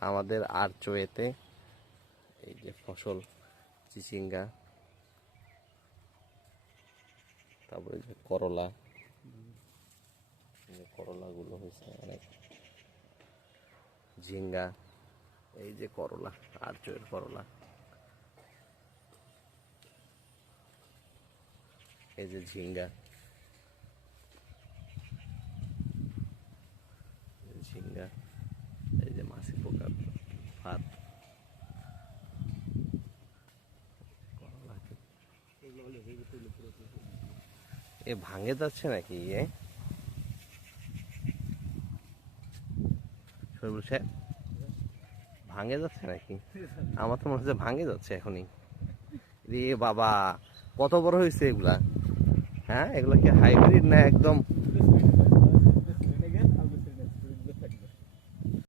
আমাদের আরচোয়েতে এই যে ফসল চিচিঙ্গা, তারপরে যে করলা, করলাগুলো হয়েছে অনেক, ঝিঙ্গা, এই যে করলা, আরচোয়ের করলা, এই যে ঝিঙ্গা, ঝিঙ্গা, এই যে মাছি পোকা ভাত, এ ভাঙে যাচ্ছে নাকি? ভাঙে যাচ্ছে নাকি? আমার তো মনে হচ্ছে ভাঙে যাচ্ছে এখনই। রে বাবা, কত বড় হয়েছে এগুলা! হ্যাঁ, এগুলা কি হাইব্রিড না একদম